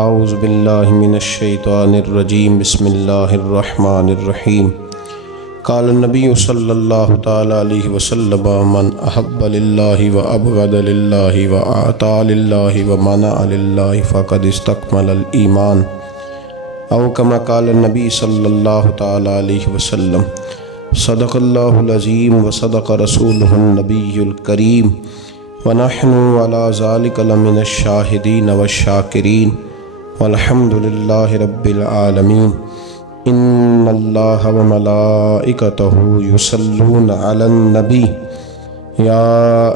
اعوذ باللہ من الشیطان الرجیم بسم اللہ الرحمن الرحیم قال النبی صلی اللہ تعالی علیہ وسلم من احب للہ و ابغض للہ و اعطى للہ و منع للہ فقد استکمل الایمان او کما قال النبی صلی اللہ تعالی علیہ وسلم صدق اللہ العظیم و صدق رسولہ النبی الکریم ونحن علی ذلک لمن الشاہدین والشاکرین والحمد للہ رب العالمین ان اللہ وملائکتہ یصلون علی النبی یا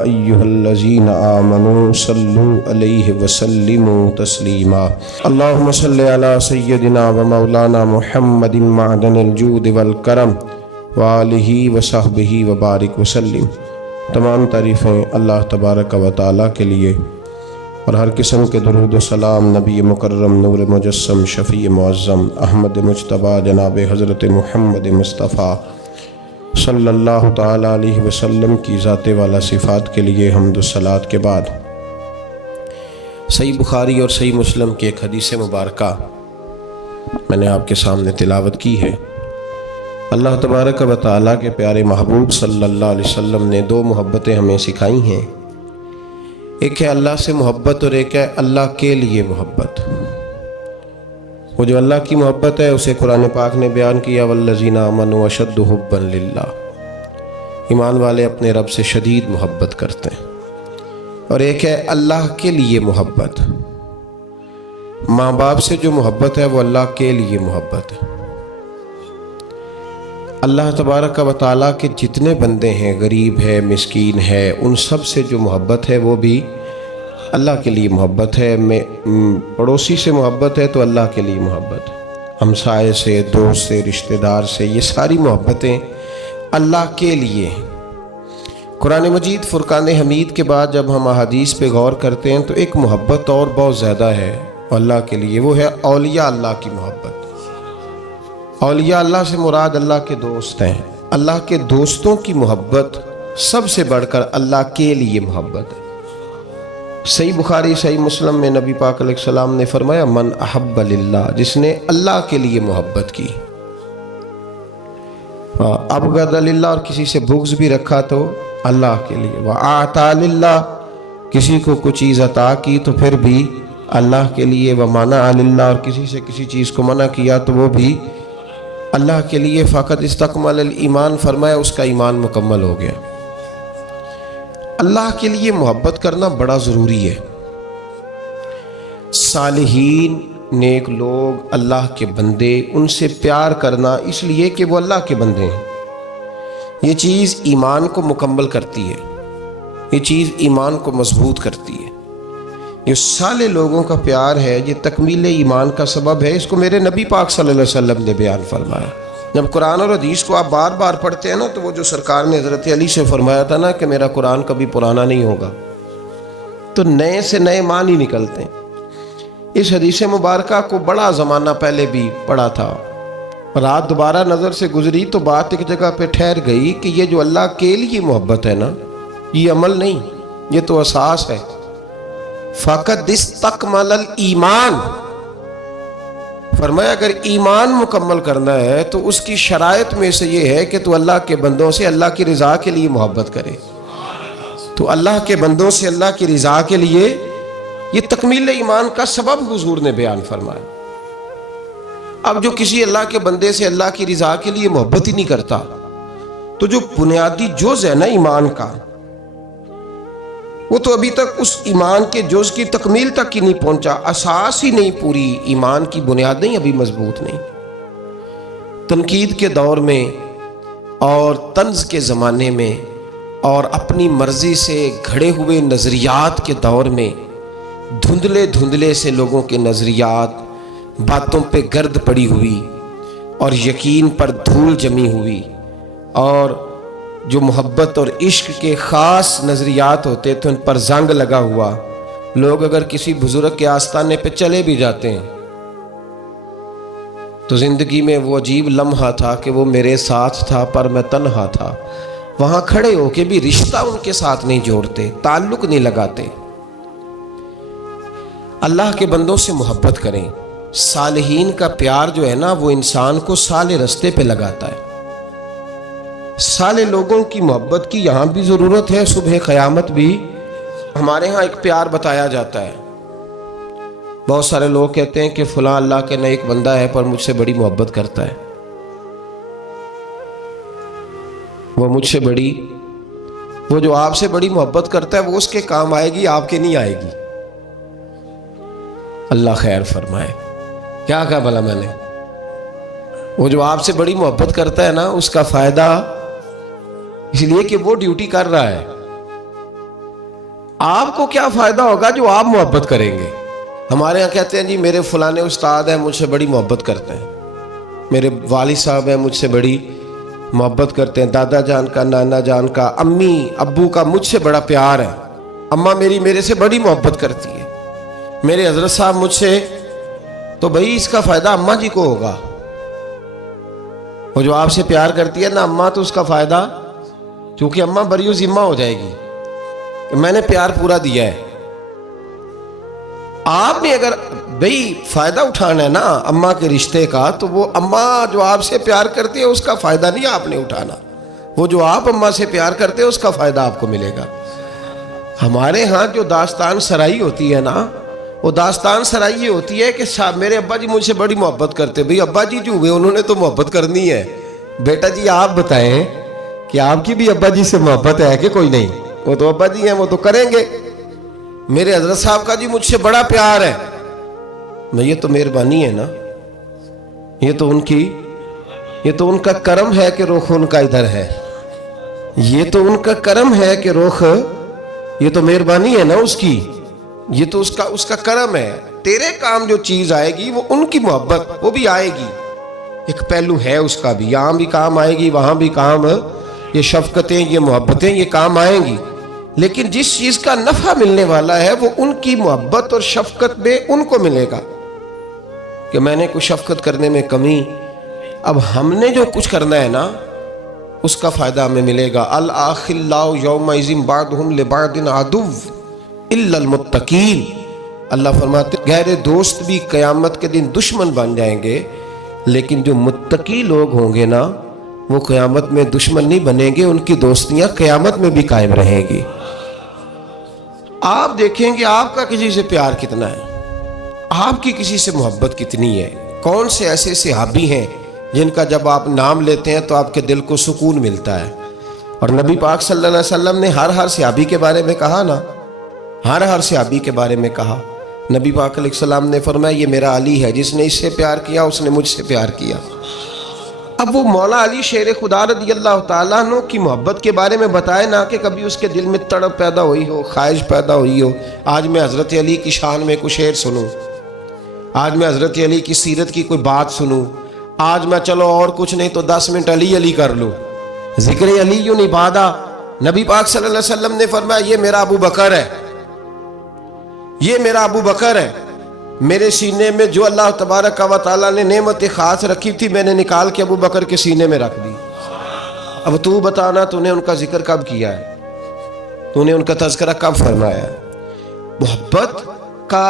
ایہا الذین آمنوا صلوا علیہ وسلموا تسلیما اللہم صلی علی سیدنا و مولانا محمد معدن الجود والکرم وآلہ وصحبہ وبارک وسلم۔ تمام تعریفیں اللہ تبارک و تعالیٰ کے لیے اور ہر قسم کے درود و سلام نبی مکرم نور مجسم شفیع معظم احمد مجتبیٰ جناب حضرت محمد مصطفیٰ صلی اللہ تعالیٰ علیہ وسلم کی ذات والا صفات کے لیے حمد و صلوات کے بعد صحیح بخاری اور صحیح مسلم کی ایک حدیث مبارکہ میں نے آپ کے سامنے تلاوت کی ہے۔ اللہ تبارک و تعالیٰ کے پیارے محبوب صلی اللہ علیہ وسلم نے دو محبتیں ہمیں سکھائی ہیں، ایک ہے اللہ سے محبت اور ایک ہے اللہ کے لیے محبت۔ وہ جو اللہ کی محبت ہے اسے قرآن پاک نے بیان کیا والذین آمنوا اشد حبا للہ، ایمان والے اپنے رب سے شدید محبت کرتے ہیں، اور ایک ہے اللہ کے لیے محبت۔ ماں باپ سے جو محبت ہے وہ اللہ کے لیے محبت ہے۔ اللہ تبارک و تعالیٰ کے جتنے بندے ہیں، غریب ہے، مسکین ہے، ان سب سے جو محبت ہے وہ بھی اللہ کے لیے محبت ہے۔ پڑوسی سے محبت ہے تو اللہ کے لیے محبت ہے، ہمسائے سے، دوست سے، رشتہ دار سے، یہ ساری محبتیں اللہ کے لیے۔ قرآن مجید فرقان حمید کے بعد جب ہم احادیث پہ غور کرتے ہیں تو ایک محبت اور بہت زیادہ ہے اللہ کے لیے، وہ ہے اولیاء اللہ کی محبت۔ اولیاء اللہ سے مراد اللہ کے دوست ہیں۔ اللہ کے دوستوں کی محبت سب سے بڑھ کر اللہ کے لیے محبت ہے۔ صحیح بخاری صحیح مسلم میں نبی پاک علیہ السلام نے فرمایا من احب للہ، جس نے اللہ کے لیے محبت کی، ابغض للہ، اور کسی سے بغض بھی رکھا تو اللہ کے لیے، واعطى للہ، کسی کو کچھ چیز عطا کی تو پھر بھی اللہ کے لیے، ومنع للہ، اور کسی سے کسی چیز کو منع کیا تو وہ بھی اللہ کے لیے، فقط استکمل الایمان، فرمایا اس کا ایمان مکمل ہو گیا۔ اللہ کے لیے محبت کرنا بڑا ضروری ہے۔ صالحین، نیک لوگ، اللہ کے بندے، ان سے پیار کرنا اس لیے کہ وہ اللہ کے بندے ہیں۔ یہ چیز ایمان کو مکمل کرتی ہے، یہ چیز ایمان کو مضبوط کرتی ہے۔ یہ صالح لوگوں کا پیار ہے، یہ تکمیل ایمان کا سبب ہے۔ اس کو میرے نبی پاک صلی اللہ علیہ وسلم نے بیان فرمایا۔ جب قرآن اور حدیث کو آپ بار بار پڑھتے ہیں نا تو وہ جو سرکار نے حضرت علی سے فرمایا تھا نا کہ میرا قرآن کبھی پرانا نہیں ہوگا، تو نئے سے نئے معنی نکلتے ہیں۔ اس حدیث مبارکہ کو بڑا زمانہ پہلے بھی پڑھا تھا، رات دوبارہ نظر سے گزری تو بات ایک جگہ پہ ٹھہر گئی کہ یہ جو اللہ کے لیے محبت ہے نا، یہ عمل نہیں، یہ تو اساس ہے۔ فقط استکمل الایمان، فرمایا اگر ایمان مکمل کرنا ہے تو اس کی شرائط میں سے یہ ہے کہ تو اللہ کے بندوں سے اللہ کی رضا کے لیے محبت کرے۔ تو اللہ کے بندوں سے اللہ کی رضا کے لیے، یہ تکمیل ایمان کا سبب حضور نے بیان فرمایا۔ اب جو کسی اللہ کے بندے سے اللہ کی رضا کے لیے محبت ہی نہیں کرتا تو جو بنیادی جز ہے نا ایمان کا، وہ تو ابھی تک اس ایمان کے جز کی تکمیل تک ہی نہیں پہنچا، اساس ہی نہیں پوری، ایمان کی بنیادیں ابھی مضبوط نہیں۔ تنقید کے دور میں اور طنز کے زمانے میں اور اپنی مرضی سے گھڑے ہوئے نظریات کے دور میں دھندلے دھندلے سے لوگوں کے نظریات، باتوں پہ گرد پڑی ہوئی اور یقین پر دھول جمی ہوئی، اور جو محبت اور عشق کے خاص نظریات ہوتے تھے ان پر زنگ لگا ہوا۔ لوگ اگر کسی بزرگ کے آستانے پہ چلے بھی جاتے ہیں تو زندگی میں وہ عجیب لمحہ تھا کہ وہ میرے ساتھ تھا پر میں تنہا تھا، وہاں کھڑے ہو کے بھی رشتہ ان کے ساتھ نہیں جوڑتے، تعلق نہیں لگاتے۔ اللہ کے بندوں سے محبت کریں۔ صالحین کا پیار جو ہے نا وہ انسان کو صالح رستے پہ لگاتا ہے۔ صالح لوگوں کی محبت کی یہاں بھی ضرورت ہے، صبح قیامت بھی ہمارے ہاں ایک پیار بتایا جاتا ہے۔ بہت سارے لوگ کہتے ہیں کہ فلاں اللہ کے نیک بندہ ہے پر مجھ سے بڑی محبت کرتا ہے، وہ مجھ سے بڑی، وہ جو آپ سے بڑی محبت کرتا ہے وہ اس کے کام آئے گی، آپ کے نہیں آئے گی۔ اللہ خیر فرمائے۔ کیا کہا بھلا میں نے؟ وہ جو آپ سے بڑی محبت کرتا ہے نا اس کا فائدہ اس لیے کہ وہ ڈیوٹی کر رہا ہے۔ آپ کو کیا فائدہ ہوگا جو آپ محبت کریں گے؟ ہمارے ہاں کہتے ہیں جی میرے فلانے استاد ہیں مجھ سے بڑی محبت کرتے ہیں، میرے والد صاحب ہیں مجھ سے بڑی محبت کرتے ہیں، دادا جان کا، نانا جان کا، امی ابو کا مجھ سے بڑا پیار ہے، اماں میری میرے سے بڑی محبت کرتی ہے، میرے حضرت صاحب مجھ سے، تو بھائی اس کا فائدہ اماں جی کو ہوگا۔ وہ جو آپ سے پیار کرتی ہے نا اماں، تو اس کا فائدہ چونکہ اماں بری و ذمہ ہو جائے گی کہ میں نے پیار پورا دیا ہے۔ آپ نے اگر بھئی فائدہ اٹھانا ہے نا اماں کے رشتے کا، تو وہ اماں جو آپ سے پیار کرتی ہے اس کا فائدہ نہیں آپ نے اٹھانا، وہ جو آپ اماں سے پیار کرتے ہیں اس کا فائدہ آپ کو ملے گا۔ ہمارے ہاں جو داستان سرائی ہوتی ہے نا، وہ داستان سرائی یہ ہوتی ہے کہ میرے ابا جی مجھ سے بڑی محبت کرتے، بھئی ابا جی جو ہوئے انہوں نے تو محبت کرنی ہے، بیٹا جی آپ بتائیں کہ آپ کی بھی ابا جی سے محبت ہے کہ کوئی نہیں؟ وہ تو ابا جی ہیں، وہ تو کریں گے۔ میرے حضرت صاحب کا جی مجھ سے بڑا پیار ہے، یہ تو مہربانی ہے نا، یہ تو ان کا کرم ہے کہ رخ ان کا ادھر ہے، یہ تو ان کا کرم ہے کہ رخ، یہ تو مہربانی ہے نا اس کی، یہ تو اس کا کرم ہے۔ تیرے کام جو چیز آئے گی وہ ان کی محبت وہ بھی آئے گی، ایک پہلو ہے اس کا بھی، یہاں بھی کام آئے گی وہاں بھی کام، یہ شفقتیں یہ محبتیں یہ کام آئیں گی، لیکن جس چیز کا نفع ملنے والا ہے وہ ان کی محبت اور شفقت میں ان کو ملے گا کہ میں نے کچھ شفقت کرنے میں کمی، اب ہم نے جو کچھ کرنا ہے نا اس کا فائدہ ہمیں ملے گا۔ الاخلاء یومئذ بعضهم لبعض عدو الا المتقین، اللہ فرماتے گہرے دوست بھی قیامت کے دن دشمن بن جائیں گے، لیکن جو متقی لوگ ہوں گے نا وہ قیامت میں دشمن نہیں بنیں گے، ان کی دوستیاں قیامت میں بھی قائم رہیں گی۔ آپ دیکھیں گے آپ کا کسی سے پیار کتنا ہے، آپ کی کسی سے محبت کتنی ہے، کون سے ایسے صحابی ہیں جن کا جب آپ نام لیتے ہیں تو آپ کے دل کو سکون ملتا ہے۔ اور نبی پاک صلی اللہ علیہ وسلم نے ہر صحابی کے بارے میں کہا نا، ہر صحابی کے بارے میں کہا، نبی پاک علیہ السلام نے فرمایا یہ میرا علی ہے، جس نے اس سے پیار کیا اس نے مجھ سے پیار کیا۔ اب وہ مولا علی شیر خدا رضی اللہ تعالیٰ عنہ کی محبت کے بارے میں بتائے نا کہ کبھی اس کے دل میں تڑپ پیدا ہوئی ہو، خواہش پیدا ہوئی ہو، آج میں حضرت علی کی شان میں کچھ شعر سنوں، آج میں حضرت علی کی سیرت کی کوئی بات سنوں، آج میں چلو اور کچھ نہیں تو 10 منٹ علی کر لوں، ذکر علی عبادہ۔ نبی پاک صلی اللہ علیہ وسلم نے فرمایا یہ میرا ابو بکر ہے، یہ میرا ابو بکر ہے، میرے سینے میں جو اللہ تبارک و تعالیٰ نے نعمت خاص رکھی تھی میں نے نکال کے ابو بکر کے سینے میں رکھ دی۔ اب تو بتانا تو نے ان کا ذکر کب کیا ہے، تو نے ان کا تذکرہ کب فرمایا ہے؟ محبت کا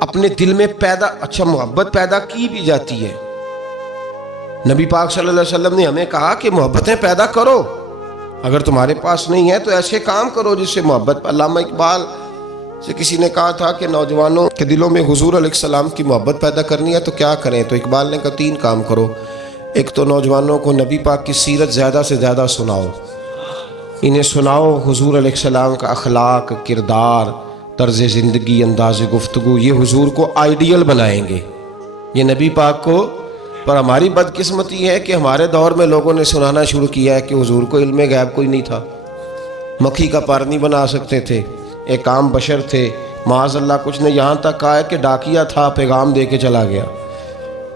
اپنے دل میں پیدا، اچھا محبت پیدا کی بھی جاتی ہے۔ نبی پاک صلی اللہ علیہ وسلم نے ہمیں کہا کہ محبتیں پیدا کرو، اگر تمہارے پاس نہیں ہے تو ایسے کام کرو جس سے محبت۔ علامہ اقبال سے کسی نے کہا تھا کہ نوجوانوں کے دلوں میں حضور علیہ السلام کی محبت پیدا کرنی ہے تو کیا کریں، تو اقبال نے کہا 3 کام کرو، ایک تو نوجوانوں کو نبی پاک کی سیرت زیادہ سے زیادہ سناؤ، انہیں سناؤ حضور علیہ السلام کا اخلاق، کردار، طرز زندگی، انداز گفتگو، یہ حضور کو آئیڈیل بنائیں گے، یہ نبی پاک کو۔ پر ہماری بدقسمتی ہے کہ ہمارے دور میں لوگوں نے سنانا شروع کیا ہے کہ حضور کو علم غیب کوئی نہیں تھا، مکھی کا پر نہیں بنا سکتے تھے، ایک عام بشر تھے، معاذ اللہ کچھ نے یہاں تک کہا ہے کہ ڈاکیا تھا، پیغام دے کے چلا گیا۔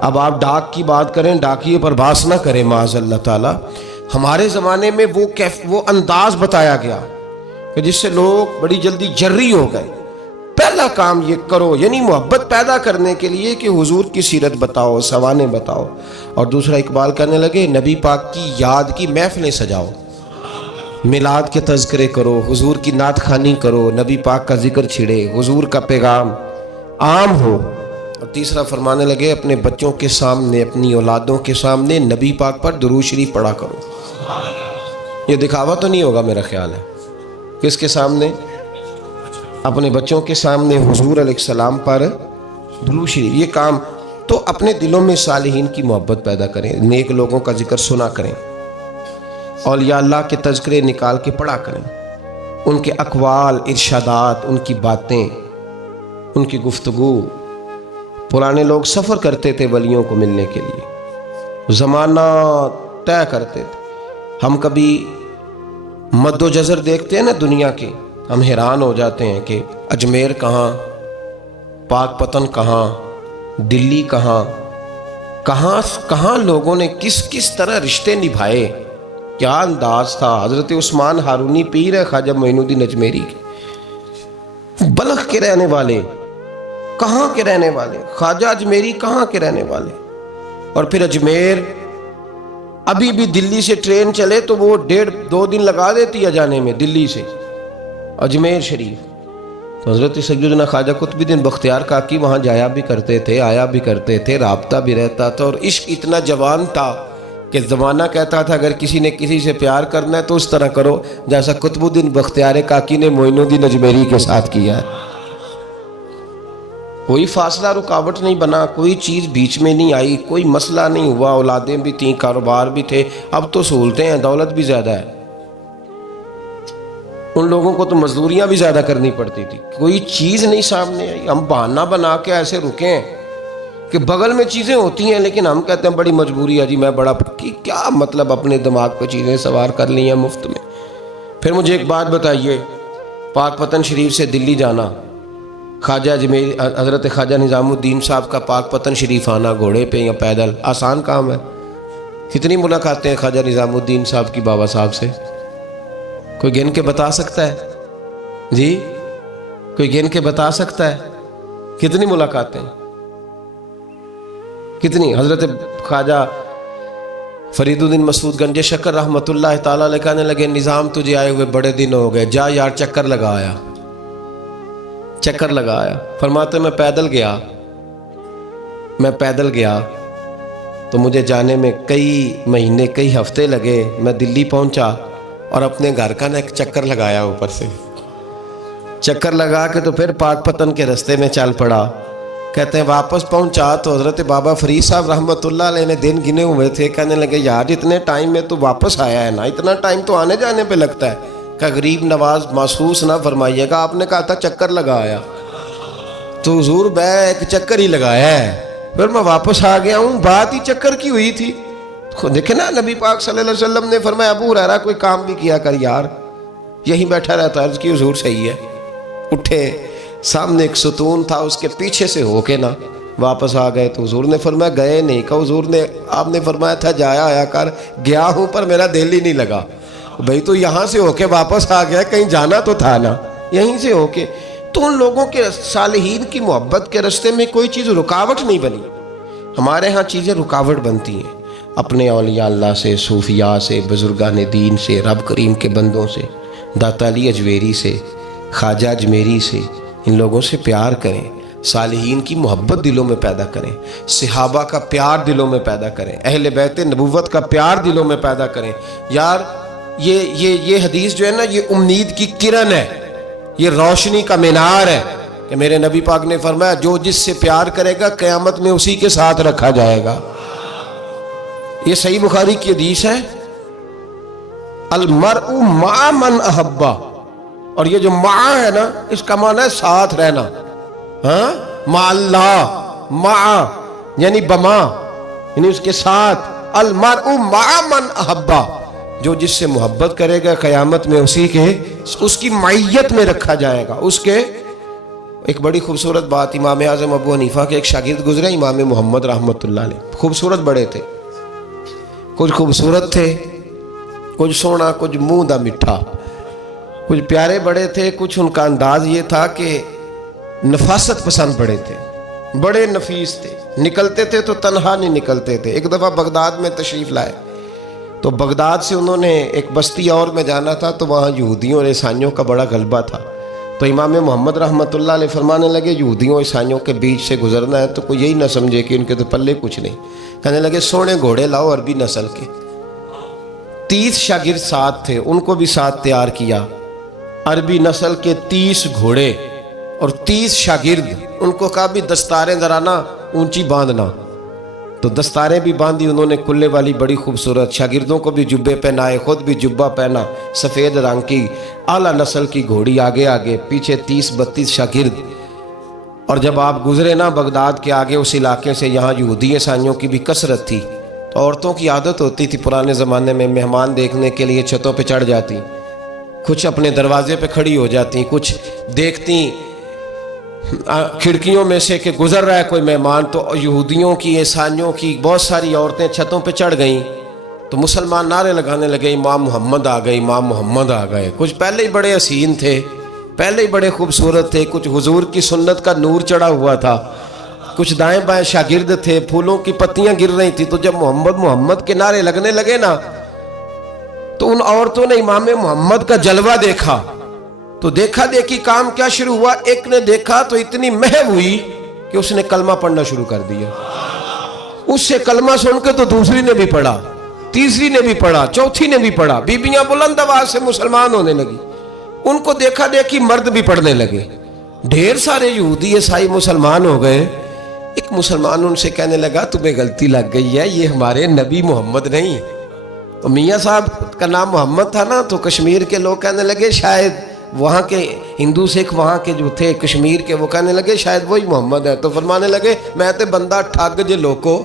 اب آپ ڈاک کی بات کریں، ڈاکیے پر باس نہ کریں معاذ اللہ تعالیٰ۔ ہمارے زمانے میں وہ انداز بتایا گیا کہ جس سے لوگ بڑی جلدی جری ہو گئے۔ پہلا کام یہ کرو، یعنی محبت پیدا کرنے کے لیے کہ حضور کی سیرت بتاؤ، سوانے بتاؤ، اور دوسرا اقبال کہنے لگے نبی پاک کی یاد کی محفلیں سجاؤ، میلاد کے تذکرے کرو، حضور کی نعت خوانی کرو، نبی پاک کا ذکر چھڑے، حضور کا پیغام عام ہو. اور تیسرا فرمانے لگے اپنے بچوں کے سامنے، اپنی اولادوں کے سامنے نبی پاک پر درود شریف پڑھا کرو. یہ دکھاوا تو نہیں ہوگا میرا خیال ہے. کس کے سامنے؟ اپنے بچوں کے سامنے حضور علیہ السلام پر درود شریف. یہ کام تو اپنے دلوں میں صالحین کی محبت پیدا کریں، نیک لوگوں کا ذکر سنا کریں، اولیاء اللہ کے تذکرے نکال کے پڑھا کریں، ان کے اقوال، ارشادات، ان کی باتیں، ان کی گفتگو. پرانے لوگ سفر کرتے تھے ولیوں کو ملنے کے لیے، زمانہ طے کرتے تھے. ہم کبھی مد و جزر دیکھتے ہیں نا دنیا کے، ہم حیران ہو جاتے ہیں کہ اجمیر کہاں، پاک پتن کہاں، دلی کہاں، کہاں لوگوں نے کس طرح رشتے نبھائے. کیا انداز تھا. حضرت عثمان ہارونی پیر ہے خواجہ معین الدین اجمیری کے، بلخ کے رہنے والے، کہاں کے رہنے والے، خواجہ اجمیری کہاں کے رہنے والے. اور پھر اجمیر ابھی بھی دلی سے ٹرین چلے تو وہ 1.5-2 دن لگا دیتی ہے جانے میں دلی سے اجمیر شریف. تو حضرت سیدنا خواجہ قطب الدین بختیار کاکی وہاں جایا بھی کرتے تھے، آیا بھی کرتے تھے، رابطہ بھی رہتا تھا. اور عشق اتنا جوان تھا کہ زمانہ کہتا تھا اگر کسی نے کسی سے پیار کرنا ہے تو اس طرح کرو جیسا قطب الدین بختیار کاکی نے معین الدین اجمیری کے ساتھ کیا ہے. کوئی فاصلہ رکاوٹ نہیں بنا، کوئی چیز بیچ میں نہیں آئی، کوئی مسئلہ نہیں ہوا. اولادیں بھی تھیں، کاروبار بھی تھے. اب تو سہولتیں ہیں، دولت بھی زیادہ ہے. ان لوگوں کو تو مزدوریاں بھی زیادہ کرنی پڑتی تھی، کوئی چیز نہیں سامنے آئی. ہم بہانہ بنا کے ایسے رکے ہیں کہ بغل میں چیزیں ہوتی ہیں لیکن ہم کہتے ہیں بڑی مجبوری ہے جی، میں بڑا کیا مطلب اپنے دماغ پہ چیزیں سوار کر لی ہیں مفت میں. پھر مجھے ایک بات بتائیے، پاک پتن شریف سے دلی جانا، خواجہ اجمیر حضرت خواجہ نظام الدین صاحب کا پاک پتن شریف آنا گھوڑے پہ یا پیدل، آسان کام ہے؟ کتنی ملاقاتیں ہیں خواجہ نظام الدین صاحب کی بابا صاحب سے؟ کوئی گن کے بتا سکتا ہے؟ جی کوئی گن کے بتا سکتا ہے کتنی ملاقاتیں؟ کتنی؟ حضرت خواجہ فرید الدین مسعود گنج شکر رحمۃ اللہ تعالیٰ علیہ کہنے لگے نظام تجھے آئے ہوئے بڑے دن ہو گئے، جا یار چکر لگایا. چکر لگایا. فرماتے میں پیدل گیا تو مجھے جانے میں کئی مہینے کئی ہفتے لگے. میں دلی پہنچا اور اپنے گھر کا نا ایک چکر لگایا، اوپر سے چکر لگا کے تو پھر پاک پتن کے رستے میں چل پڑا. کہتے ہیں واپس پہنچا تو حضرت بابا فرید صاحب رحمۃ اللہ علیہ نے دن گنے ہوئے تھے. کہنے لگے یار اتنے ٹائم میں تو واپس آیا ہے نا، اتنا ٹائم تو آنے جانے پہ لگتا ہے. کہ غریب نواز محسوس نہ فرمائیے گا، آپ نے کہا تھا چکر لگایا تو حضور ایک چکر ہی لگایا ہے، پھر میں واپس آ گیا ہوں. بات ہی چکر کی ہوئی تھی. دیکھیں نا نبی پاک صلی اللہ علیہ وسلم نے فرمایا ابو ہریرہ کوئی کام بھی کیا کر یار، یہیں بیٹھا رہتا. عرض کی حضور صحیح ہے. اٹھے، سامنے ایک ستون تھا، اس کے پیچھے سے ہو کے نا واپس آ گئے. تو حضور نے فرمایا گئے نہیں؟ کہ حضور نے آپ نے فرمایا تھا جایا آیا کر. گیا ہوں پر میرا دل ہی نہیں لگا. بھئی تو یہاں سے ہو کے واپس آ گیا، کہیں جانا تو تھا نا، یہیں سے ہو کے. تو ان لوگوں کے صالحین کی محبت کے راستے میں کوئی چیز رکاوٹ نہیں بنی. ہمارے ہاں چیزیں رکاوٹ بنتی ہیں، اپنے اولیاء اللہ سے، صوفیاء سے، بزرگان دین سے، رب کریم کے بندوں سے، داتا علی اجویری سے، خواجہ اجمیری سے. ان لوگوں سے پیار کریں، صالحین کی محبت دلوں میں پیدا کریں، صحابہ کا پیار دلوں میں پیدا کریں، اہل بیت نبوت کا پیار دلوں میں پیدا کریں. یار یہ حدیث جو ہے نا، یہ امید کی کرن ہے، یہ روشنی کا مینار ہے کہ میرے نبی پاک نے فرمایا جو جس سے پیار کرے گا قیامت میں اسی کے ساتھ رکھا جائے گا. یہ صحیح بخاری کی حدیث ہے، المرء مع من احبہ. اور یہ جو مع ہے نا، اس کا معنی ہے ساتھ رہنا. ہاں، مع اللہ، مع یعنی بما، یعنی اس کے ساتھ. المرء مع من احبہ، جو جس سے محبت کرے گا قیامت میں اس کی معیت میں رکھا جائے گا. اس کے ایک بڑی خوبصورت بات، امام اعظم ابو حنیفہ کے ایک شاگرد گزرے امام محمد رحمۃ اللہ علیہ. خوبصورت بڑے تھے، کچھ خوبصورت تھے، کچھ سونا، کچھ منہ دا مٹھا، کچھ پیارے بڑے تھے. کچھ ان کا انداز یہ تھا کہ نفاست پسند بڑے تھے، بڑے نفیس تھے. نکلتے تھے تو تنہا نہیں نکلتے تھے. ایک دفعہ بغداد میں تشریف لائے تو بغداد سے انہوں نے ایک بستی اور میں جانا تھا، تو وہاں یہودیوں اور عیسائیوں کا بڑا غلبہ تھا. تو امام محمد رحمۃ اللہ علیہ فرمانے لگے یہودیوں عیسائیوں کے بیچ سے گزرنا ہے تو کوئی یہی نہ سمجھے کہ ان کے تو پلے کچھ نہیں. کہنے لگے سونے گھوڑے لاؤ عربی نسل کے. 30 شاگرد ساتھ تھے، ان کو بھی ساتھ تیار کیا. عربی نسل کے 30 گھوڑے اور 30 شاگرد. ان کو کہا بھی دستاریں ذرا نا اونچی باندھنا، تو دستاریں بھی باندھی انہوں نے کلے والی بڑی خوبصورت. شاگردوں کو بھی جبے پہنائے، خود بھی جبہ پہنا سفید رنگ کی اعلیٰ نسل کی گھوڑی آگے آگے، پیچھے 30-32 شاگرد. اور جب آپ گزرے نا بغداد کے آگے اس علاقے سے، یہاں یہودی عیسائیوں کی بھی کثرت تھی، تو عورتوں کی عادت ہوتی تھی پرانے زمانے میں مہمان دیکھنے کے لیے چھتوں پہ چڑھ جاتی، کچھ اپنے دروازے پہ کھڑی ہو جاتی، کچھ دیکھتی کھڑکیوں میں سے کہ گزر رہا ہے کوئی مہمان. تو یہودیوں کی عیسائیوں کی بہت ساری عورتیں چھتوں پہ چڑھ گئیں. تو مسلمان نعرے لگانے لگے امام محمد آ گئے، امام محمد آ گئے. کچھ پہلے ہی بڑے حسین تھے، پہلے ہی بڑے خوبصورت تھے، کچھ حضور کی سنت کا نور چڑھا ہوا تھا، کچھ دائیں بائیں شاگرد تھے، پھولوں کی پتیاں گر رہی تھی. تو جب محمد محمد کے نعرے لگنے لگے نا تو ان عورتوں نے امام محمد کا جلوہ دیکھا. تو دیکھا دیکھی کام کیا شروع ہوا، ایک نے دیکھا تو اتنی محو ہوئی کہ اس نے کلمہ پڑھنا شروع کر دیا. اس سے کلمہ سن کے تو دوسری نے بھی پڑھا، تیسری نے بھی پڑھا، چوتھی نے بھی پڑھا. بیبیاں بلند آواز سے مسلمان ہونے لگی. ان کو دیکھا دیکھی مرد بھی پڑھنے لگے. ڈھیر سارے یہودی عیسائی مسلمان ہو گئے. ایک مسلمان ان سے کہنے لگا تمہیں غلطی لگ گئی ہے، یہ ہمارے نبی محمد نہیں. تو میاں صاحب کا نام محمد تھا نا، تو کشمیر کے لوگ کہنے لگے شاید وہاں کے ہندو سکھ وہاں کے جو تھے کشمیر کے، وہ کہنے لگے شاید وہی محمد ہے. تو فرمانے لگے میں تے بندہ ٹھگ جے لوکو،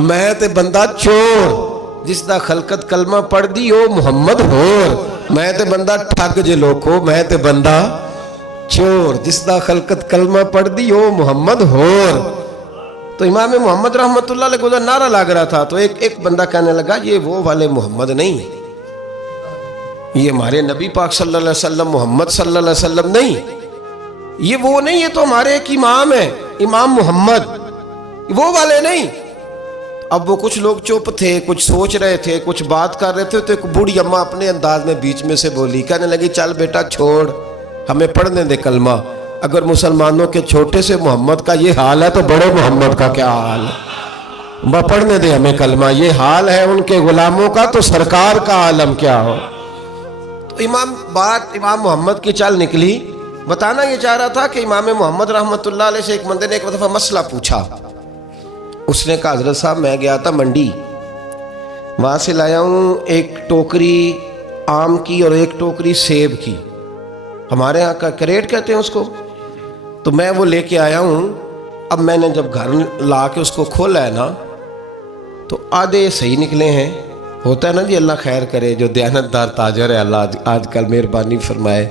میں تے بندہ چور، جس دا خلقت کلمہ پڑھ دی او محمد ہور. میں تے بندہ ٹھگ جے لوکو، میں تے بندہ چور، جس دا خلقت کلمہ پڑھ دی او محمد ہور. تو امام محمد رحمۃ اللہ علیہ کو نعرہ لگ رہا تھا. تو ایک بندہ کہنے لگا یہ وہ والے محمد نہیں، یہ ہمارے نبی پاک صلی اللہ علیہ وسلم محمد صلی اللہ علیہ وسلم نہیں، یہ وہ نہیں، یہ تو ہمارے ایک امام ہے امام محمد، وہ والے نہیں. اب وہ کچھ لوگ چپ تھے، کچھ سوچ رہے تھے، کچھ بات کر رہے تھے. تو ایک بوڑھی اماں اپنے انداز میں بیچ میں سے بولی، کہنے لگی چل بیٹا چھوڑ، ہمیں پڑھنے دے کلمہ. اگر مسلمانوں کے چھوٹے سے محمد کا یہ حال ہے تو بڑے محمد کا کیا حال ہے؟ پڑھنے دے ہمیں کلمہ. یہ حال ہے ان کے غلاموں کا تو سرکار کا عالم کیا ہو. تو امام محمد کی چال نکلی. بتانا یہ چاہ رہا تھا کہ امام محمد رحمۃ اللہ علیہ سے ایک بندے نے ایک دفعہ مسئلہ پوچھا. اس نے کہا حضرت صاحب میں گیا تھا منڈی، وہاں سے لایا ہوں ایک ٹوکری آم کی اور ایک ٹوکری سیب کی، ہمارے ہاں کا کریٹ کہتے ہیں اس کو. تو میں وہ لے کے آیا ہوں. اب میں نے جب گھر لا کے اس کو کھولا ہے نا تو آدھے صحیح نکلے ہیں. ہوتا ہے نا جی، اللہ خیر کرے، جو دیانت دار تاجر ہے اللہ آج کل مہربانی فرمائے.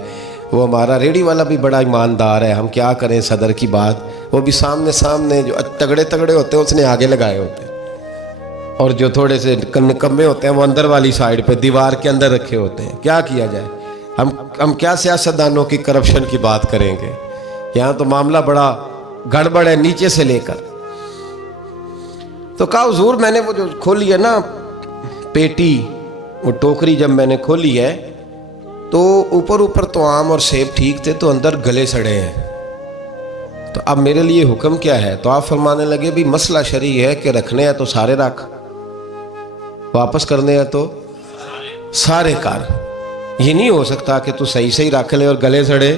وہ ہمارا ریڑھی والا بھی بڑا ایماندار ہے، ہم کیا کریں صدر کی بات. وہ بھی سامنے جو تگڑے ہوتے ہیں اس نے آگے لگائے ہوتے ہیں، اور جو تھوڑے سے نکمے ہوتے ہیں وہ اندر والی سائڈ پہ دیوار کے اندر رکھے ہوتے ہیں. کیا کیا جائے، ہم کیا سیاستدانوں کی کرپشن کی بات کریں گے. یہاں تو معاملہ بڑا گڑبڑ ہے نیچے سے لے کر. تو کہا حضور میں نے وہ جو کھولی ہے نا پیٹی، وہ ٹوکری جب میں نے کھولی ہے تو اوپر تو آم اور سیب ٹھیک تھے، تو اندر گلے سڑے ہیں. تو اب میرے لیے حکم کیا ہے؟ تو آپ فرمانے لگے بھی مسئلہ شرعی ہے کہ رکھنے ہیں تو سارے رکھ، واپس کرنے ہیں تو سارے کر. یہ نہیں ہو سکتا کہ تو صحیح رکھ لے اور گلے سڑے.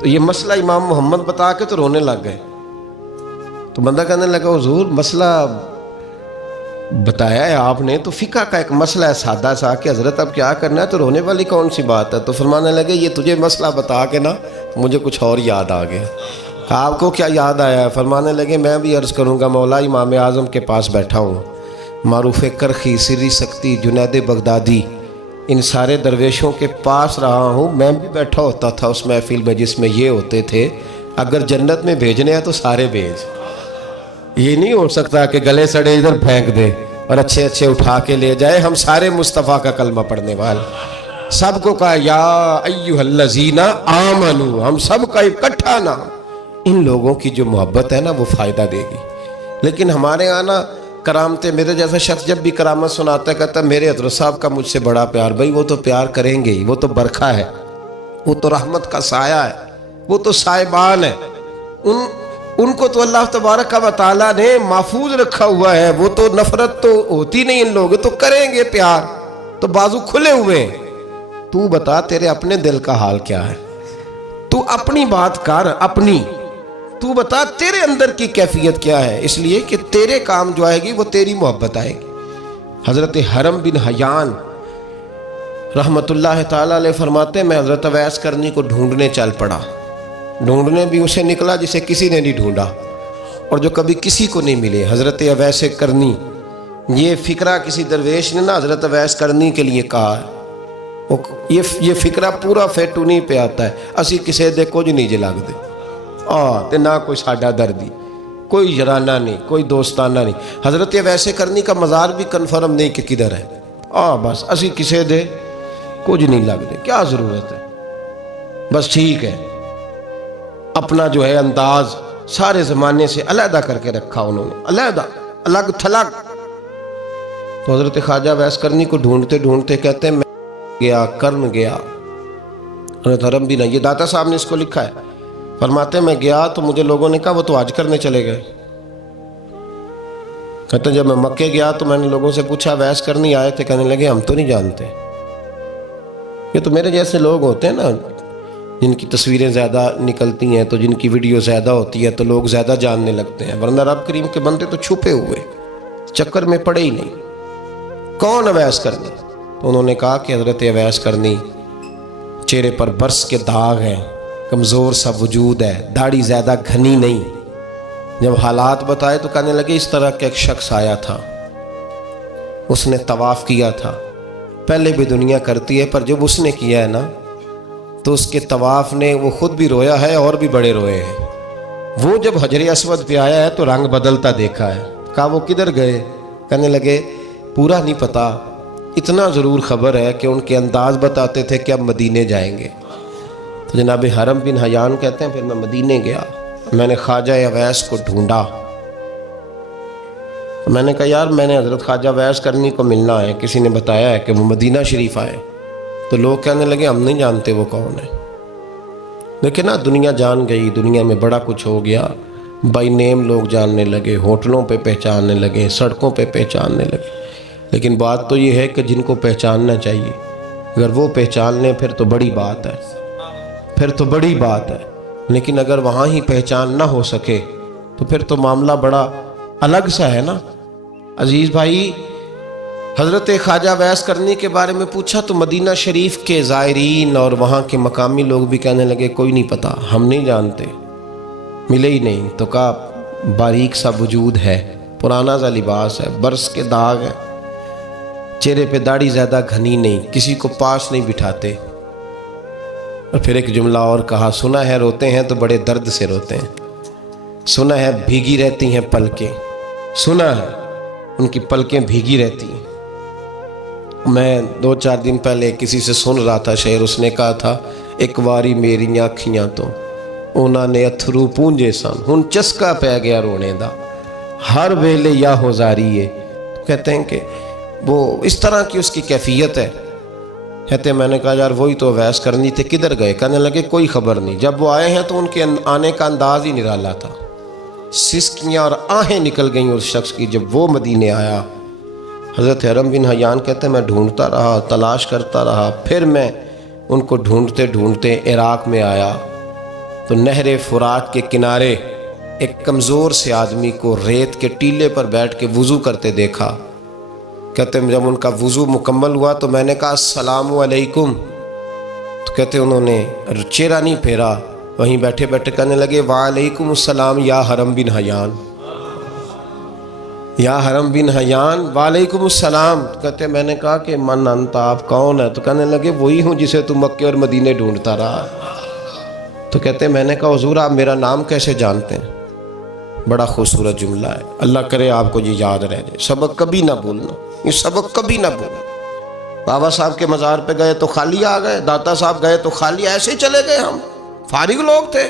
تو یہ مسئلہ امام محمد بتا کے تو رونے لگ گئے. تو بندہ کہنے لگا حضور مسئلہ بتایا ہے آپ نے تو فقہ کا ایک مسئلہ ہے سادہ سا کہ حضرت اب کیا کرنا ہے، تو رونے والی کون سی بات ہے؟ تو فرمانے لگے یہ تجھے مسئلہ بتا کے نا مجھے کچھ اور یاد آ گیا. آپ کو کیا یاد آیا ہے؟ فرمانے لگے میں بھی عرض کروں گا، مولا امام اعظم کے پاس بیٹھا ہوں، معروف کرخی، سری سکتی، جنید بغدادی، ان سارے درویشوں کے پاس رہا ہوں. میں بھی بیٹھا ہوتا تھا اس محفل میں جس میں یہ ہوتے تھے اگر جنت میں بھیجنے ہیں تو سارے بھیج. یہ نہیں ہو سکتا کہ گلے سڑے ادھر پھینک دے اور اچھے اٹھا کے لے جائے. ہم سارے مصطفیٰ کا کلمہ پڑھنے والے، سب کو کہا یا ایھا الذین آمنو، ہم سب کا اکٹھا نام. ان لوگوں کی جو محبت ہے نا وہ فائدہ دے گی. لیکن ہمارے یہاں نا کرامتیں، میرے جیسا شخص جب بھی کرامت سناتا ہے کہتا ہے میرے حضرت صاحب کا مجھ سے بڑا پیار. بھائی وہ تو پیار کریں گے ہی، وہ تو برکھا ہے. وہ تو رحمت کا سایہ ہے، وہ تو سائبان ہے، ان کو تو اللہ تبارک و تعالیٰ نے محفوظ رکھا ہوا ہے. وہ تو نفرت تو ہوتی نہیں ان لوگوں، تو کریں گے پیار، تو بازو کھلے ہوئے ہیں. تو بتا تیرے اپنے دل کا حال کیا ہے، تو اپنی بات کر، اپنی تو بتا تیرے اندر کی کیفیت کیا ہے. اس لیے کہ تیرے کام جو آئے گی وہ تیری محبت آئے گی. حضرت حرم بن حیان رحمت اللہ تعالیٰ علیہ فرماتے ہیں میں حضرت اویس کرنی کو ڈھونڈنے چل پڑا. ڈھونڈنے بھی اسے نکلا جسے کسی نے نہیں ڈھونڈا اور جو کبھی کسی کو نہیں ملے. حضرت اویس کرنی، یہ فکرہ کسی درویش نے نا حضرت اویس کرنی کے لیے کہا ہے. یہ فکرہ پورا فیٹونی پہ آتا ہے، اسی کسے دے کچھ نہیں جے لگ دے تے نہ کوئی ساڈا دردی، کوئی یارانہ نہیں، کوئی دوستانہ نہیں. حضرت اویس کرنی کا مزار بھی کنفرم نہیں کہ کدھر ہے. بس اسی کسے دے کچھ نہیں لگ دے، کیا ضرورت ہے. بس ٹھیک ہے، اپنا جو ہے انداز سارے زمانے سے علیحدہ کر کے رکھا انہوں نے، علیحدہ، الگ تھلگ. تو حضرت خواجہ اویس کرنی کو ڈھونڈتے ڈھونڈتے کہتے ہیں میں گیا، کرن گیا. حضرت حرم بھی نہیں، یہ داتا صاحب نے اس کو لکھا ہے. فرماتے ہیں میں گیا تو مجھے لوگوں نے کہا وہ تو حج کرنے چلے گئے. کہتے ہیں جب میں مکے گیا تو میں نے لوگوں سے پوچھا اویس کرنی آئے تھے؟ کہنے لگے ہم تو نہیں جانتے. یہ تو میرے جیسے لوگ ہوتے ہیں نا جن کی تصویریں زیادہ نکلتی ہیں تو جن کی ویڈیو زیادہ ہوتی ہے تو لوگ زیادہ جاننے لگتے ہیں، ورنہ رب کریم کے بندے تو چھپے ہوئے، چکر میں پڑے ہی نہیں. کون اویس کرنی؟ تو انہوں نے کہا کہ حضرت اویس کرنی، چہرے پر برس کے داغ ہیں، کمزور سا وجود ہے، داڑھی زیادہ گھنی نہیں. جب حالات بتائے تو کہنے لگے اس طرح کا ایک شخص آیا تھا، اس نے طواف کیا تھا. پہلے بھی دنیا کرتی ہے پر جب اس نے کیا ہے نا تو اس کے طواف نے وہ خود بھی رویا ہے اور بھی بڑے روئے ہیں. وہ جب حجر اسود پہ آیا ہے تو رنگ بدلتا دیکھا ہے. کہا وہ کدھر گئے؟ کہنے لگے پورا نہیں پتا، اتنا ضرور خبر ہے کہ ان کے انداز بتاتے تھے کہ اب مدینے جائیں گے. تو جناب حرم بن حیان کہتے ہیں پھر میں مدینے گیا، میں نے خواجہ اویس کو ڈھونڈا. میں نے کہا یار میں نے حضرت خواجہ اویس کرنی کو ملنا ہے، کسی نے بتایا ہے کہ وہ مدینہ شریف آئے. تو لوگ کہنے لگے ہم نہیں جانتے وہ کون ہے. لیکن نا دنیا جان گئی، دنیا میں بڑا کچھ ہو گیا، بائی نیم لوگ جاننے لگے، ہوٹلوں پہ پہچاننے لگے، سڑکوں پہ پہچاننے لگے. لیکن بات تو یہ ہے کہ جن کو پہچاننا چاہیے اگر وہ پہچان لیں پھر تو بڑی بات ہے، پھر تو بڑی بات ہے. لیکن اگر وہاں ہی پہچان نہ ہو سکے تو پھر تو معاملہ بڑا الگ سا ہے نا. عزیز بھائی، حضرت خواجہ اویس کرنی کے بارے میں پوچھا تو مدینہ شریف کے زائرین اور وہاں کے مقامی لوگ بھی کہنے لگے کوئی نہیں پتا، ہم نہیں جانتے، ملے ہی نہیں. تو کہا باریک سا وجود ہے، پرانا سا لباس ہے، برس کے داغ ہے، چہرے پہ داڑھی زیادہ گھنی نہیں، کسی کو پاس نہیں بٹھاتے. اور پھر ایک جملہ اور کہا سنا ہے روتے ہیں تو بڑے درد سے روتے ہیں، سنا ہے بھیگی رہتی ہیں پلکیں، سنا ہے ان کی پلکیں بھیگی رہتی ہیں. میں 2-4 دن پہلے کسی سے سن رہا تھا شعر، اس نے کہا تھا ایک واری میری آنکھیاں تو انہوں نے اتھرو پونجے سن ہن چسکا پہ گیا رونے دا ہر ویلے یا ہوزاری ہے. کہتے ہیں کہ وہ اس طرح کی اس کی کیفیت ہے. کہتے ہیں میں نے کہا یار وہی تو اویس کرنی تھے، کدھر گئے؟ کہنے لگے کوئی خبر نہیں. جب وہ آئے ہیں تو ان کے آنے کا انداز ہی نرالا تھا، سسکیاں اور آہیں نکل گئیں اس شخص کی جب وہ مدینے آیا. حضرت حرم بن حیان کہتے ہیں میں ڈھونڈتا رہا، تلاش کرتا رہا، پھر میں ان کو ڈھونڈتے ڈھونڈتے عراق میں آیا تو نہر فرات کے کنارے ایک کمزور سے آدمی کو ریت کے ٹیلے پر بیٹھ کے وضو کرتے دیکھا. کہتے ہیں جب ان کا وضو مکمل ہوا تو میں نے کہا السلام علیکم. تو کہتے ہیں انہوں نے چہرہ نہیں پھیرا، وہیں بیٹھے بیٹھے کہنے لگے وعلیکم السلام یا حرم بن حیان، یا حرم بن حیان وعلیکم السلام. کہتے ہیں میں نے کہا کہ من انت، آپ کون ہے؟ تو کہنے لگے وہی ہوں جسے تو مکے اور مدینے ڈھونڈتا رہا. تو کہتے ہیں میں نے کہا حضور آپ میرا نام کیسے جانتے ہیں؟ بڑا خوبصورت جملہ ہے، اللہ کرے آپ کو یہ یاد رہ جائے. سبق کبھی نہ بھولنا، یہ سبق کبھی نہ بھولنا. بابا صاحب کے مزار پہ گئے تو خالی آ گئے، داتا صاحب گئے تو خالی ایسے ہی چلے گئے. ہم فارغ لوگ تھے،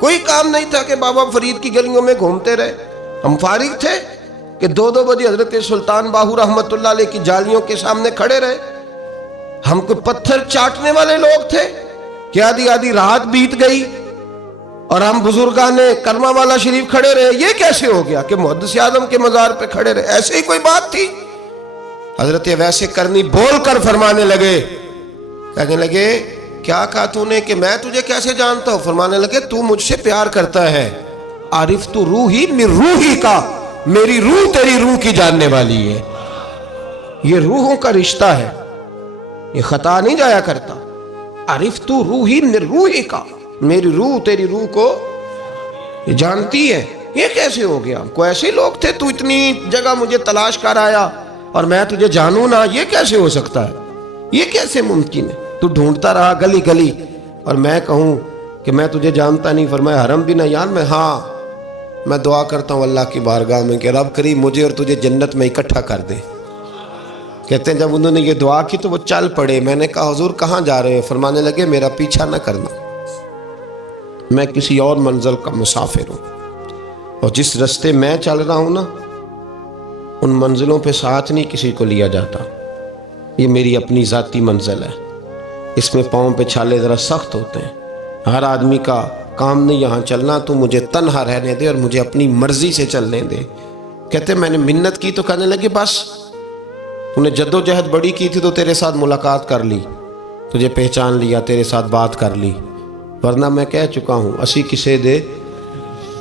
کوئی کام نہیں تھا کہ بابا فرید کی گلیوں میں گھومتے رہے. ہم فارغ تھے کہ 2 بجے حضرت سلطان باہو رحمت اللہ علیہ کی جالیوں کے سامنے کھڑے رہے. ہم کوئی پتھر چاٹنے والے لوگ تھے کہ آدھی آدھی رات بیت گئی اور ہم بزرگان کرما والا شریف کھڑے رہے. یہ کیسے ہو گیا کہ محدث اعظم کے مزار پہ کھڑے رہے؟ ایسے ہی کوئی بات تھی؟ حضرت ویسے کرنی بول کر فرمانے لگے، کہنے لگے کیا کہا تو نے کہ میں تجھے کیسے جانتا ہوں؟ فرمانے لگے تو مجھ سے پیار کرتا ہے. عارف تو روحی من روحی کا، میری روح تیری روح کی جاننے والی ہے. یہ روحوں کا رشتہ ہے، یہ خطا نہیں جایا کرتا. عارف تو روحی من روحی کا، میری روح تیری روح کو جانتی ہے. یہ کیسے ہو گیا؟ کوئی ایسے لوگ تھے تو اتنی جگہ مجھے تلاش کر آیا اور میں تجھے جانوں نہ؟ یہ کیسے ہو سکتا ہے؟ یہ کیسے ممکن ہے؟ تو ڈھونڈتا رہا گلی گلی اور میں کہوں کہ میں تجھے جانتا نہیں. فرمایا حرم بھی نہ یار میں، ہاں میں دعا کرتا ہوں اللہ کی بارگاہ میں کہ رب کریم مجھے اور تجھے جنت میں اکٹھا کر دے. کہتے ہیں جب انہوں نے یہ دعا کی تو وہ چل پڑے. میں نے کہا حضور کہاں جا رہے ہیں؟ فرمانے لگے میرا پیچھا نہ کرنا، میں کسی اور منزل کا مسافر ہوں، اور جس رستے میں چل رہا ہوں نا ان منزلوں پہ ساتھ نہیں کسی کو لیا جاتا. یہ میری اپنی ذاتی منزل ہے، اس میں پاؤں پہ چھالے ذرا سخت ہوتے ہیں. ہر آدمی کا کام نہیں یہاں چلنا، تو مجھے تنہا رہنے دے اور مجھے اپنی مرضی سے چلنے دے. کہتے میں نے منت کی تو کہنے لگے بس تو نے جد و جہد بڑی کی تھی تو تیرے ساتھ ملاقات کر لی، تجھے پہچان لیا، تیرے ساتھ بات کر لی، ورنہ میں کہہ چکا ہوں اسی کسے دے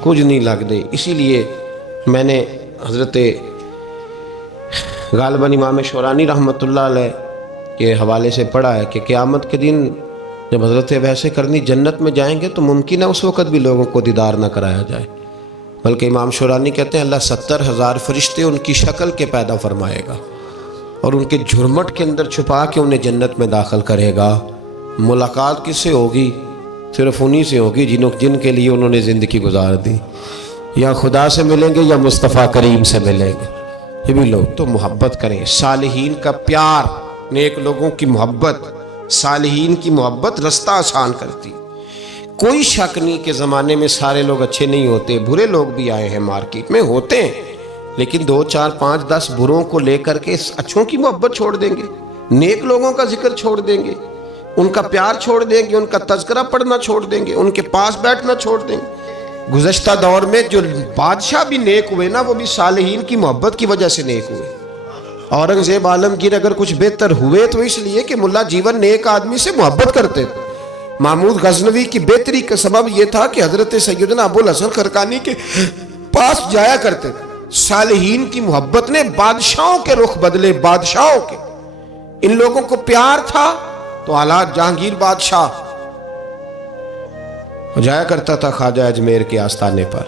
کچھ نہیں لگ دے. اسی لیے میں نے حضرت غالباً امام شورانی رحمۃ اللہ علیہ کے حوالے سے پڑھا ہے کہ قیامت کے دن جب حضرت ویسے کرنی جنت میں جائیں گے تو ممکن ہے اس وقت بھی لوگوں کو دیدار نہ کرایا جائے، بلکہ امام شورانی کہتے ہیں اللہ 70,000 فرشتے ان کی شکل کے پیدا فرمائے گا اور ان کے جھرمٹ کے اندر چھپا کے انہیں جنت میں داخل کرے گا. ملاقات کس سے ہوگی؟ صرف انہی سے ہوگی جن کے لیے انہوں نے زندگی گزار دی. یا خدا سے ملیں گے یا مصطفیٰ کریم سے ملیں گے. یہ بھی لوگ تو محبت کریں. صالحین کا پیار، نیک لوگوں کی محبت، صالحین کی محبت رستہ آسان کرتی. کوئی شک نہیں کہ زمانے میں سارے لوگ اچھے نہیں ہوتے، برے لوگ بھی آئے ہیں مارکیٹ میں، ہوتے ہیں، لیکن 2 4 5 10 بروں کو لے کر کے اچھوں کی محبت چھوڑ دیں گے، نیک لوگوں کا ذکر چھوڑ دیں گے، ان کا پیار چھوڑ دیں گے، ان کا تذکرہ پڑھنا چھوڑ دیں گے، ان کے پاس بیٹھنا چھوڑ دیں گے. گزشتہ دور میں جو بادشاہ بھی نیک ہوئے نا وہ بھی صالحین کی محبت کی وجہ سے نیک ہوئے. اورنگزیب عالمگیر اگر کچھ بہتر ہوئے تو اس لیے کہ ملا جیون نیک آدمی سے محبت کرتے تھے. محمود غزنوی کی بہتری کا سبب یہ تھا کہ حضرت سیدنا ابو الحسن خرقانی کے پاس جایا کرتے تھے. صالحین کی محبت نے بادشاہوں کے رخ بدلے، بادشاہوں کے. ان لوگوں کو پیار تھا تو حالات جہانگیر بادشاہ جایا کرتا تھا خواجہ اجمیر کے آستانے پر،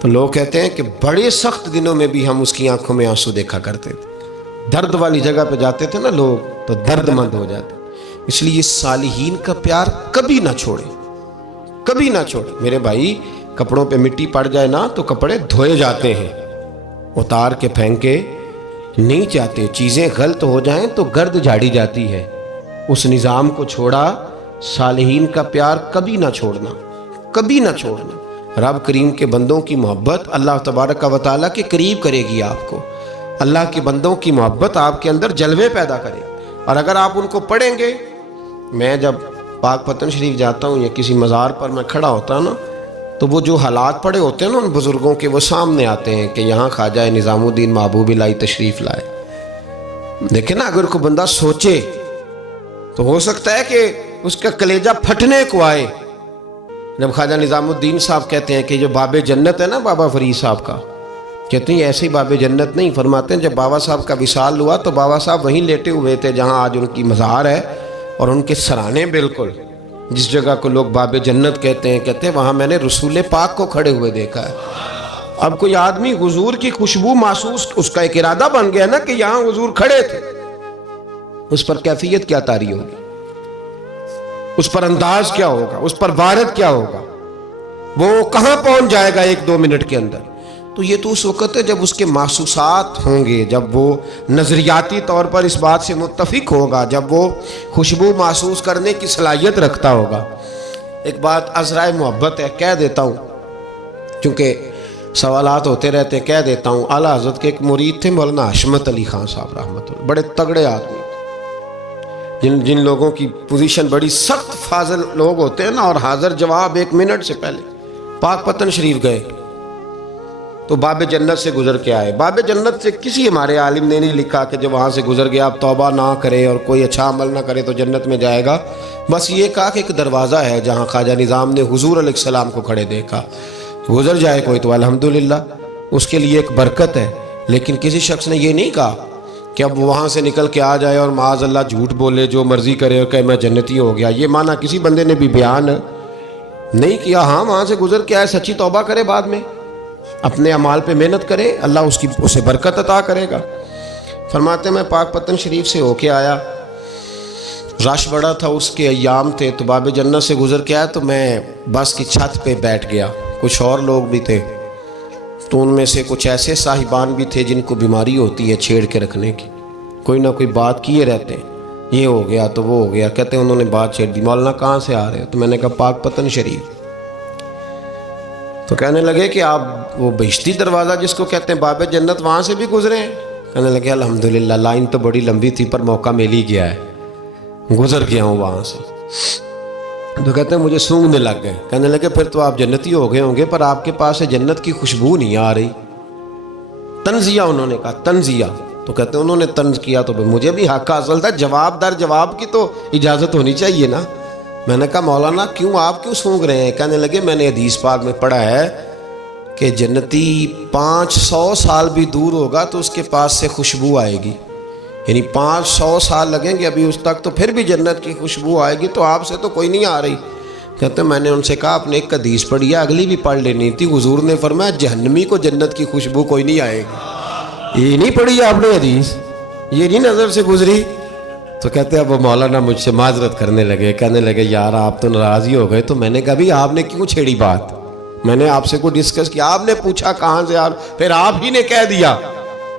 تو لوگ کہتے ہیں کہ بڑے سخت دنوں میں بھی ہم اس کی آنکھوں میں آنسو دیکھا کرتے تھے. درد والی جگہ پہ جاتے تھے نا لوگ تو درد مند ہو جاتے. اس لیے صالحین کا پیار کبھی نہ چھوڑے، کبھی نہ چھوڑے. میرے بھائی کپڑوں پہ مٹی پڑ جائے نا تو کپڑے دھوئے جاتے ہیں، اتار کے پھینکے نہیں جاتے. چیزیں غلط ہو جائیں تو گرد جھاڑی جاتی ہے. اس نظام کو چھوڑا. صالحین کا پیار کبھی نہ چھوڑنا، کبھی نہ چھوڑنا. رب کریم کے بندوں کی محبت اللہ تبارک و تعالیٰ کے قریب کرے گی آپ کو. اللہ کے بندوں کی محبت آپ کے اندر جلوے پیدا کرے. اور اگر آپ ان کو پڑھیں گے، میں جب پاک پتن شریف جاتا ہوں یا کسی مزار پر میں کھڑا ہوتا ہوں نا تو وہ جو حالات پڑے ہوتے ہیں نا ان بزرگوں کے وہ سامنے آتے ہیں کہ یہاں خواجہ نظام الدین محبوب الہی تشریف لائے. دیکھیں نا اگر کوئی بندہ سوچے تو ہو سکتا ہے کہ اس کا کلیجہ پھٹنے کو آئے. جب خواجہ نظام الدین صاحب کہتے ہیں کہ جو باب جنت ہے نا بابا فرید صاحب کا، کہتے ہیں ایسے ہی باب جنت نہیں. فرماتے ہیں جب بابا صاحب کا وصال ہوا تو بابا صاحب وہیں لیٹے ہوئے تھے جہاں آج ان کی مزار ہے، اور ان کے سرانے بالکل جس جگہ کو لوگ باب جنت کہتے ہیں وہاں میں نے رسول پاک کو کھڑے ہوئے دیکھا ہے. اب کوئی آدمی حضور کی خوشبو محسوس، اس کا ایک ارادہ بن گیا نا کہ یہاں حضور کھڑے تھے، اس پر کیفیت کیا طاری ہوگی، اس پر انداز کیا ہوگا، اس پر وارد کیا ہوگا، وہ کہاں پہنچ جائے گا 1-2 منٹ کے اندر. تو یہ تو اس وقت ہے جب اس کے محسوسات ہوں گے، جب وہ نظریاتی طور پر اس بات سے متفق ہوگا، جب وہ خوشبو محسوس کرنے کی صلاحیت رکھتا ہوگا. ایک بات عذرائے محبت ہے، کہہ دیتا ہوں چونکہ سوالات ہوتے رہتے ہیں، کہہ دیتا ہوں. اعلیٰ حضرت کے ایک مرید تھے مولانا حشمت علی خان صاحب رحمۃ اللہ، بڑے تگڑے آدمی. جن لوگوں کی پوزیشن بڑی سخت فاضل لوگ ہوتے ہیں نا، اور حاضر جواب 1 منٹ سے پہلے پاک پتن شریف گئے تو باب جنت سے گزر کے آئے. باب جنت سے کسی ہمارے عالم نے نہیں لکھا کہ جب وہاں سے گزر گیا اب توبہ نہ کرے اور کوئی اچھا عمل نہ کرے تو جنت میں جائے گا. بس یہ کہا کہ ایک دروازہ ہے جہاں خواجہ نظام نے حضور علیہ السلام کو کھڑے دیکھا، گزر جائے کوئی تو الحمدللہ اس کے لیے ایک برکت ہے. لیکن کسی شخص نے یہ نہیں کہا کہ اب وہاں سے نکل کے آ جائے اور معاذ اللہ جھوٹ بولے، جو مرضی کرے اور کہ میں جنتی ہو گیا. یہ معنی کسی بندے نے بھی بیان نہیں کیا. ہاں وہاں سے گزر کے آئے، سچی توبہ کرے، بعد میں اپنے اعمال پہ محنت کرے، اللہ اسے برکت عطا کرے گا. فرماتے میں پاک پتن شریف سے ہو کے آیا، رش بڑا تھا، اس کے ایام تھے، تو باب جنت سے گزر کے آیا تو میں بس کی چھت پہ بیٹھ گیا. کچھ اور لوگ بھی تھے تو ان میں سے کچھ ایسے صاحبان بھی تھے جن کو بیماری ہوتی ہے چھیڑ کے رکھنے کی، کوئی نہ کوئی بات کیے رہتے ہیں، یہ ہو گیا تو وہ ہو گیا. کہتے ہیں انہوں نے بات چھیڑ دی، مولانا کہاں سے آ رہے ہو؟ تو میں نے کہا پاک پتن شریف. تو کہنے لگے کہ آپ وہ بہشتی دروازہ جس کو کہتے ہیں باب جنت، وہاں سے بھی گزرے ہیں؟ کہنے لگے الحمدللہ، لائن تو بڑی لمبی تھی پر موقع مل ہی گیا ہے، گزر گیا ہوں وہاں سے. تو کہتے ہیں مجھے سونگنے لگ گئے. کہنے لگے پھر تو آپ جنتی ہو گئے ہوں گے، پر آپ کے پاس سے جنت کی خوشبو نہیں آ رہی. تنزیہ انہوں نے کہا، تنزیہ. تو کہتے ہیں انہوں نے طنز کیا تو مجھے بھی حق حاصل تھا، جواب در جواب کی تو اجازت ہونی چاہیے نا. میں نے کہا مولانا آپ کیوں سونگ رہے ہیں؟ کہنے لگے میں نے حدیث پاک میں پڑھا ہے کہ جنتی 500 سال بھی دور ہوگا تو اس کے پاس سے خوشبو آئے گی، یعنی 500 سال لگیں گے ابھی اس تک تو پھر بھی جنت کی خوشبو آئے گی، تو آپ سے تو کوئی نہیں آ رہی. کہتے ہیں میں نے ان سے کہا آپ نے ایک حدیث پڑھی ہے، اگلی بھی پڑھ لینی تھی. حضور نے فرمایا جہنمی کو جنت کی خوشبو کوئی نہیں آئے گی. یہ نہیں پڑھی ہے آپ نے حدیث؟ یہ نہیں نظر سے گزری؟ تو کہتے ہیں اب وہ مولانا مجھ سے معذرت کرنے لگے، کہنے لگے یار آپ تو ناراض ہی ہو گئے. تو میں نے کہا بھی آپ نے کیوں چھیڑی بات؟ میں نے آپ سے کوئی ڈسکس کیا؟ آپ نے پوچھا کہاں سے، پھر آپ ہی نے کہہ دیا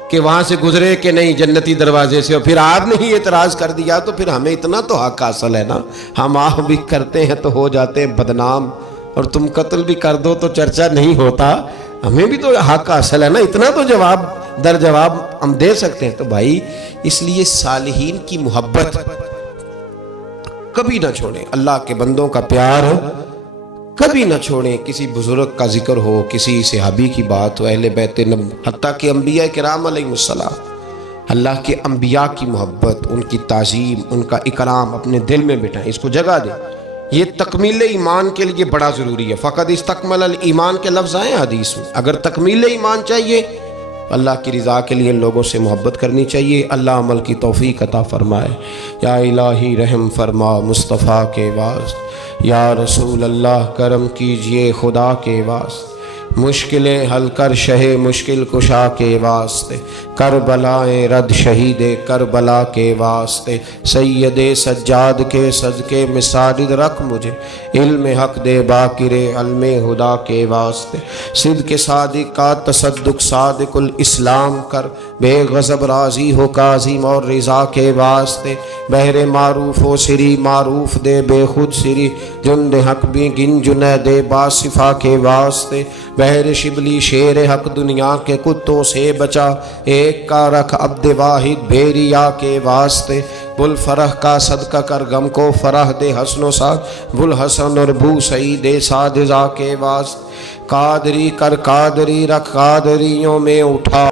کہ وہاں سے گزرے کہ نہیں جنتی دروازے سے، اور پھر آپ نے ہی اعتراض کر دیا. تو پھر ہمیں اتنا تو حق حاصل ہے نا، ہم بھی کرتے ہیں تو ہو جاتے ہیں بدنام، اور تم قتل بھی کر دو تو چرچا نہیں ہوتا. ہمیں بھی تو حق حاصل ہے نا، اتنا تو جواب در جواب ہم دے سکتے ہیں. تو بھائی اس لیے صالحین کی محبت کبھی نہ چھوڑیں، اللہ کے بندوں کا پیار کبھی نہ چھوڑیں. کسی بزرگ کا ذکر ہو، کسی صحابی کی بات ہو، اہل بیت حتیٰ کہ انبیاء کرام علیہ السلام، اللہ کے انبیاء کی محبت، ان کی تعظیم، ان کا اکرام اپنے دل میں بٹھائیں، اس کو جگہ دیں. یہ تکمیل ایمان کے لیے بڑا ضروری ہے. فقط استکمل الایمان کے لفظ آئے حدیث میں. اگر تکمیل ایمان چاہیے، اللہ کی رضا کے لیے لوگوں سے محبت کرنی چاہیے. اللہ عمل کی توفیق عطا فرمائے. یا الہی رحم فرما مصطفیٰ کے واسطے، یا رسول اللہ کرم کیجئے خدا کے واسطے، مشکلیں حل کر شہ مشکل کشا کے واسطے، کربلائیں رد شہید کربلا کے واسطے، سید سجاد کے صدقے میں ساجد رکھ مجھے، علم حق دے باقر علم ہدا کے واسطے، صدق صادق کا تصدق صادق الاسلام کر، بے غضب راضی ہو کاظم اور رضا کے واسطے، بہر معروف و سری معروف دے بے خود سری، جند حق بھی گن جنید باصفا کے واسطے، بہر شبلی شیر حق دنیا کے کتوں سے بچا، ایک کا رکھ عبد واحد بھیریا کے واسطے، بل فرح کا صدقہ کر غم کو فرح دے حسن و سعد، بل حسن اور بو سعید سعد رضا کے واسطے، قادری کر قادری رکھ قادریوں میں اٹھا